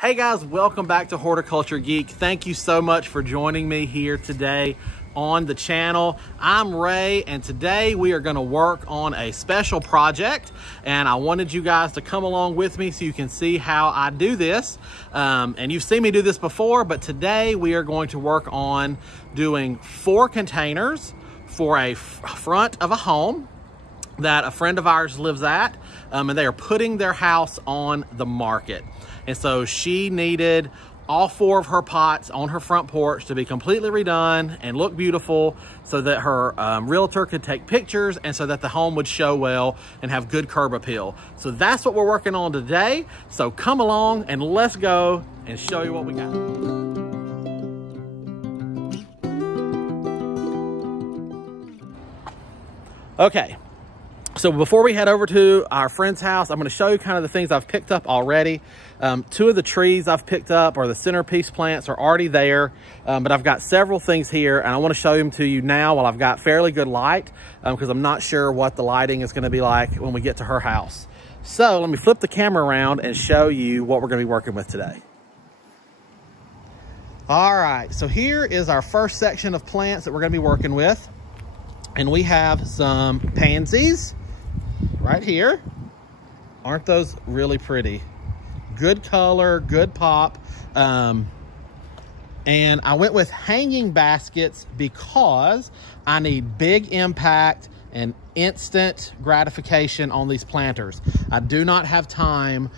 Hey guys, welcome back to Horticulture Geek. Thank you so much for joining me here today on the channel. I'm Ray, and today we are going to work on a special project, and I wanted you guys to come along with me so you can see how I do this. And you've seen me do this before, but today we are going to work on doing 4 containers for a front of a home that a friend of ours lives at, and they are putting their house on the market. And so she needed all 4 of her pots on her front porch to be completely redone and look beautiful so that her realtor could take pictures and so that the home would show well and have good curb appeal. So that's what we're working on today. So come along and let's go and show you what we got. Okay. So before we head over to our friend's house, I'm going to show you kind of the things I've picked up already. 2 of the trees I've picked up, or the centerpiece plants, are already there, but I've got several things here, and I want to show them to you now while I've got fairly good light, because I'm not sure what the lighting is going to be like when we get to her house. So let me flip the camera around and show you what we're going to be working with today. All right, so here is our first section of plants that we're going to be working with, and we have some pansies right here. Aren't those really pretty? Good color, good pop. And I went with hanging baskets because I need big impact and instant gratification on these planters. I do not have time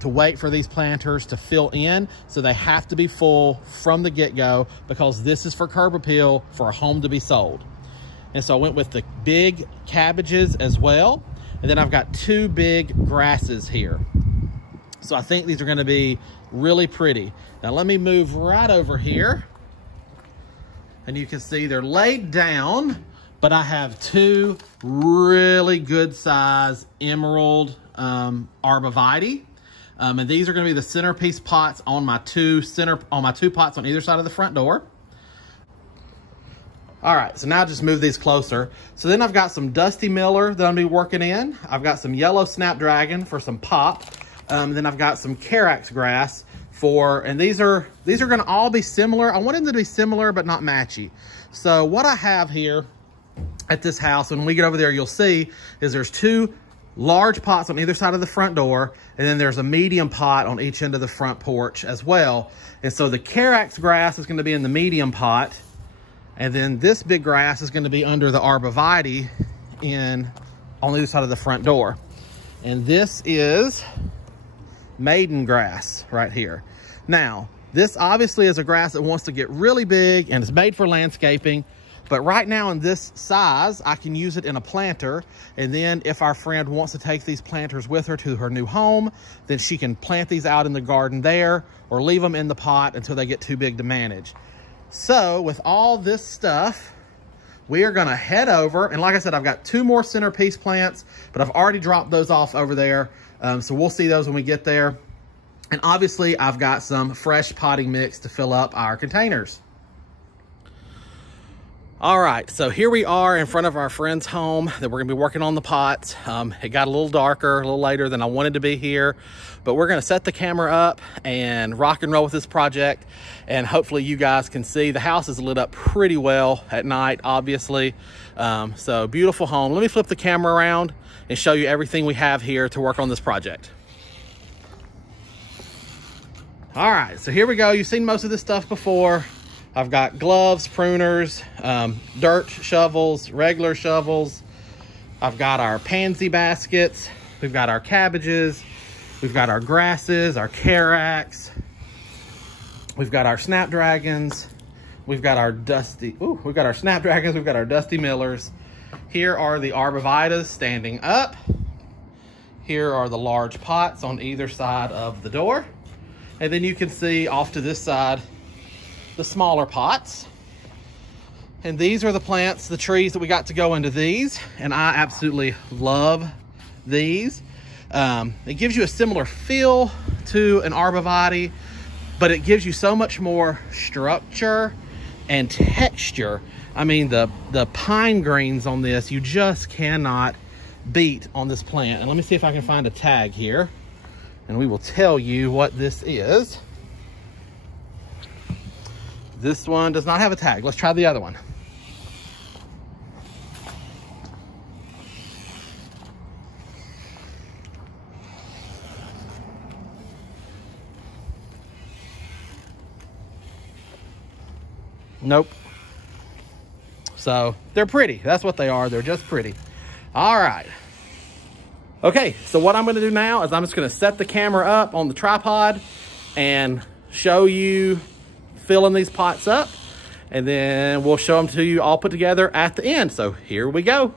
to wait for these planters to fill in, so they have to be full from the get-go because this is for curb appeal for a home to be sold. And so I went with the big cabbages as well. And then I've got 2 big grasses here. So I think these are going to be really pretty. Now let me move right over here. And you can see they're laid down, but I have 2 really good size emerald Arborvitaes. And these are going to be the centerpiece pots on my 2 pots on either side of the front door. All right, so now I'll just move these closer. So then I've got some Dusty Miller that I'm gonna be working in. I've got some yellow snapdragon for some pop. Then I've got some Carex grass and these are gonna all be similar. I want them to be similar, but not matchy. So what I have here at this house, when we get over there, you'll see is there's 2 large pots on either side of the front door, and then there's a medium pot on each end of the front porch as well. And so the Carex grass is gonna be in the medium pot, and then this big grass is going to be under the Arborvitaes on the other side of the front door. And this is Maiden Grass right here. Now, this obviously is a grass that wants to get really big and is made for landscaping. But right now in this size, I can use it in a planter. And then if our friend wants to take these planters with her to her new home, then she can plant these out in the garden there or leave them in the pot until they get too big to manage. So with all this stuff, we are going to head over. And like I said, I've got 2 more centerpiece plants, but I've already dropped those off over there. So we'll see those when we get there. And obviously I've got some fresh potting mix to fill up our containers. All right, so here we are in front of our friend's home that we're gonna be working on the pots. It got a little darker, a little later than I wanted to be here, but we're gonna set the camera up and rock and roll with this project. And hopefully you guys can see the house is lit up pretty well at night, obviously. So beautiful home. Let me flip the camera around and show you everything we have here to work on this project. All right, so here we go. You've seen most of this stuff before. I've got gloves, pruners, dirt shovels, regular shovels. I've got our pansy baskets. We've got our cabbages. We've got our grasses, our Carex. We've got our snapdragons. We've got our we've got our snapdragons. We've got our Dusty Millers. Here are the Arborvitaes standing up. Here are the large pots on either side of the door. And then you can see off to this side, the smaller pots. And these are the plants, the trees that we got to go into these. And I absolutely love these. It gives you a similar feel to an Arborvitaes, but it gives you so much more structure and texture. I mean, the pine greens on this, you just cannot beat on this plant. And let me see if I can find a tag here. and we will tell you what this is. This one does not have a tag. Let's try the other one. Nope. So they're pretty. That's what they are. They're just pretty. All right. Okay, so what I'm going to do now is I'm just going to set the camera up on the tripod and show you filling these pots up, and then we'll show them to you all put together at the end. So here we go.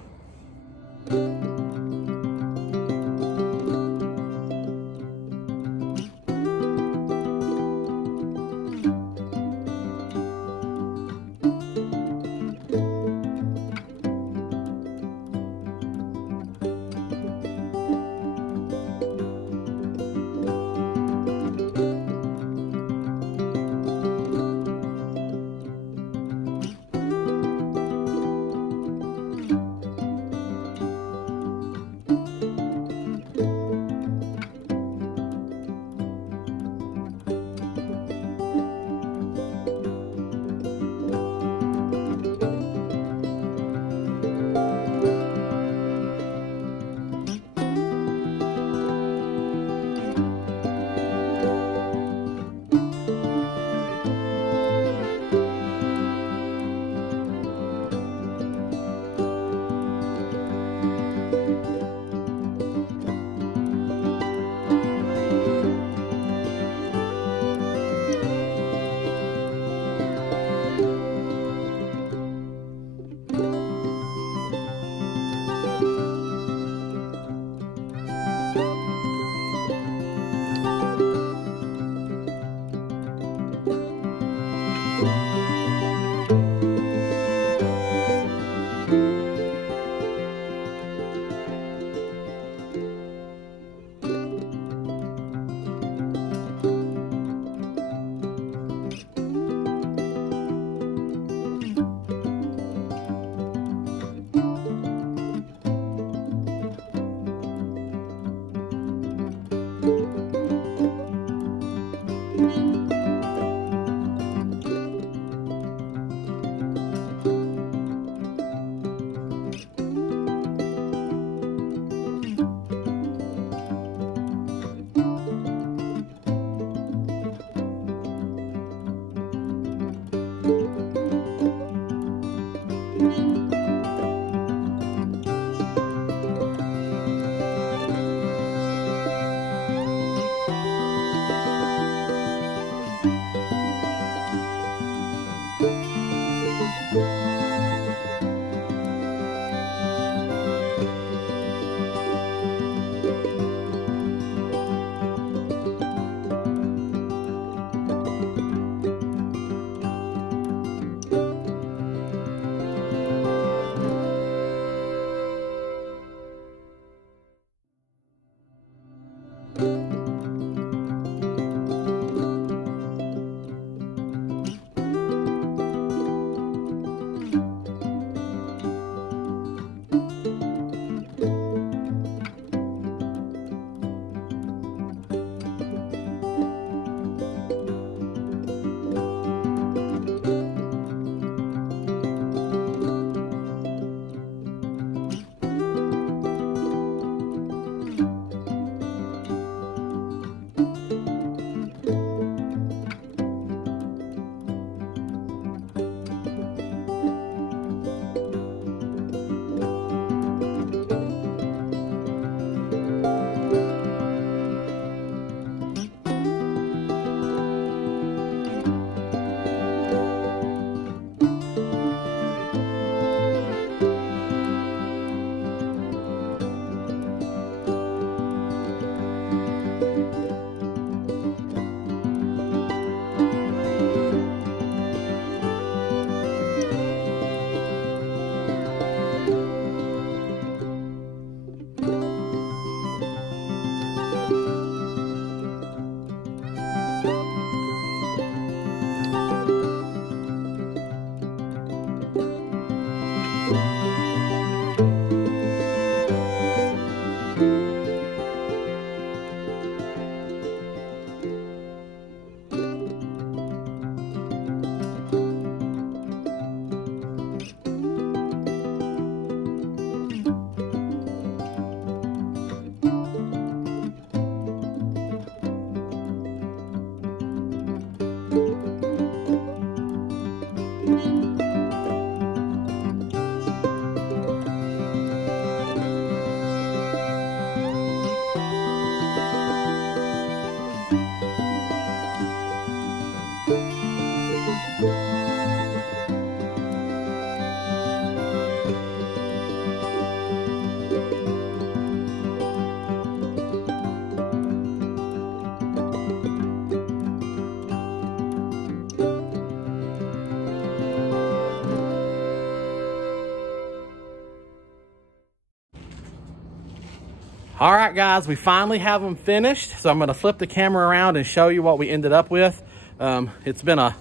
All right, guys, we finally have them finished. So I'm gonna flip the camera around and show you what we ended up with. It's been a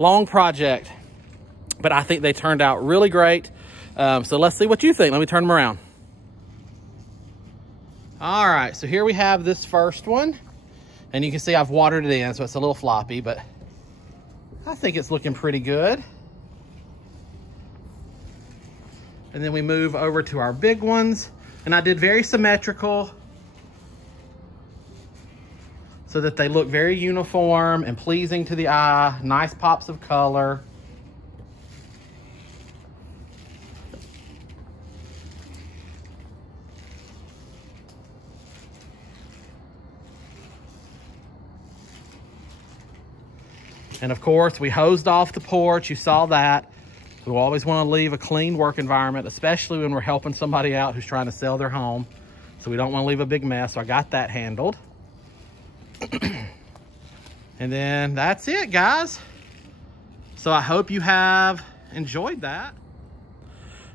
long project, but I think they turned out really great. So let's see what you think. Let me turn them around. All right, so here we have this first one. And you can see I've watered it in, so it's a little floppy, but I think it's looking pretty good. And then we move over to our big ones. And I did very symmetrical so that they look very uniform and pleasing to the eye. Nice pops of color. And of course, we hosed off the porch. You saw that. We always want to leave a clean work environment, especially when we're helping somebody out who's trying to sell their home. So we don't want to leave a big mess. So I got that handled. And then that's it, guys. So I hope you have enjoyed that.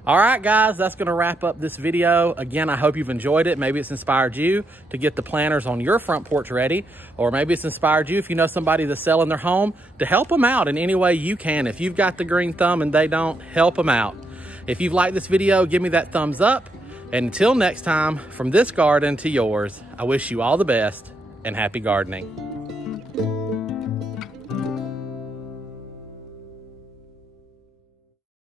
All right, guys, that's going to wrap up this video. Again, I hope you've enjoyed it. Maybe it's inspired you to get the planters on your front porch ready, or maybe it's inspired you, if you know somebody that's selling their home, to help them out in any way you can. If you've got the green thumb and they don't, help them out. If you've liked this video, give me that thumbs up. And until next time, from this garden to yours, I wish you all the best and happy gardening.